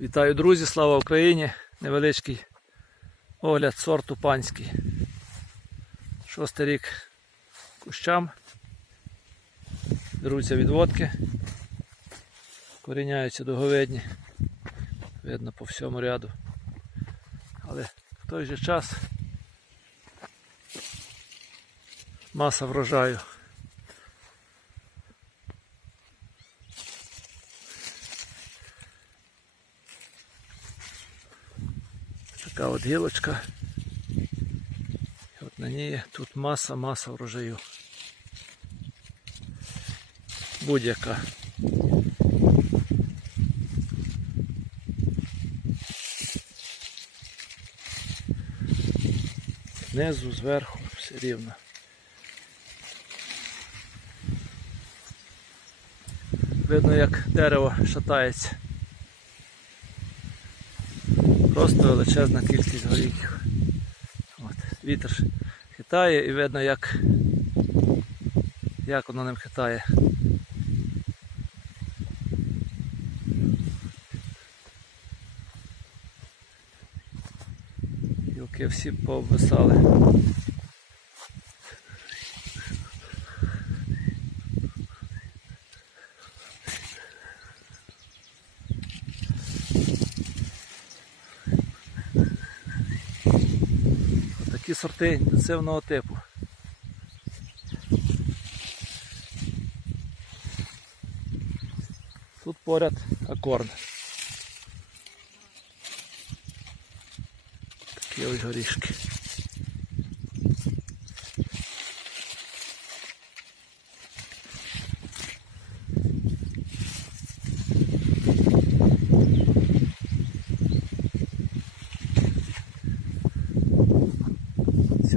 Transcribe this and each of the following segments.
Вітаю, друзі! Слава Україні! Невеличкий огляд сорту панський. Шостий рік кущам. Беруться відводки. Коріняються дуговидні. Видно по всьому ряду. Але в той же час маса врожаю. Така от гілочка. І от на ній тут маса, маса врожаю. Будь-яка. Знизу, зверху, все рівно. Видно, як дерево шатається. Просто величезна кількість горіхів. От. Вітер хитає і видно, як, як воно ним хитає. Гілки всі пообвисали. Такі сорти інтенсивного типу. Тут поряд акорд. Такі ось горішки.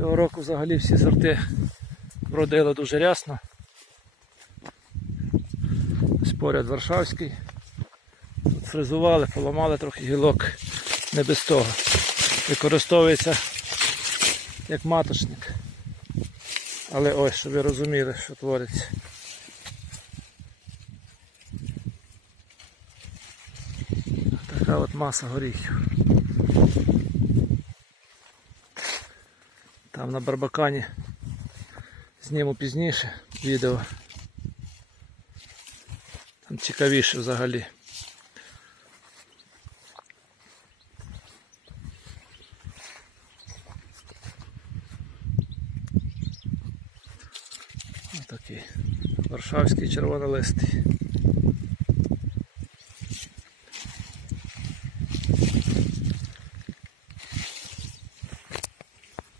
Цього року взагалі всі сорти вродили дуже рясно. Ось поряд Варшавський. Тут фрезували, поламали трохи гілок, не без того. Використовується як маточник. Але ось, щоб ви розуміли, що твориться. Така от маса горіхів. Там на барбакані зніму пізніше відео. Там цікавіше взагалі. Отакий Варшавський червонолистий.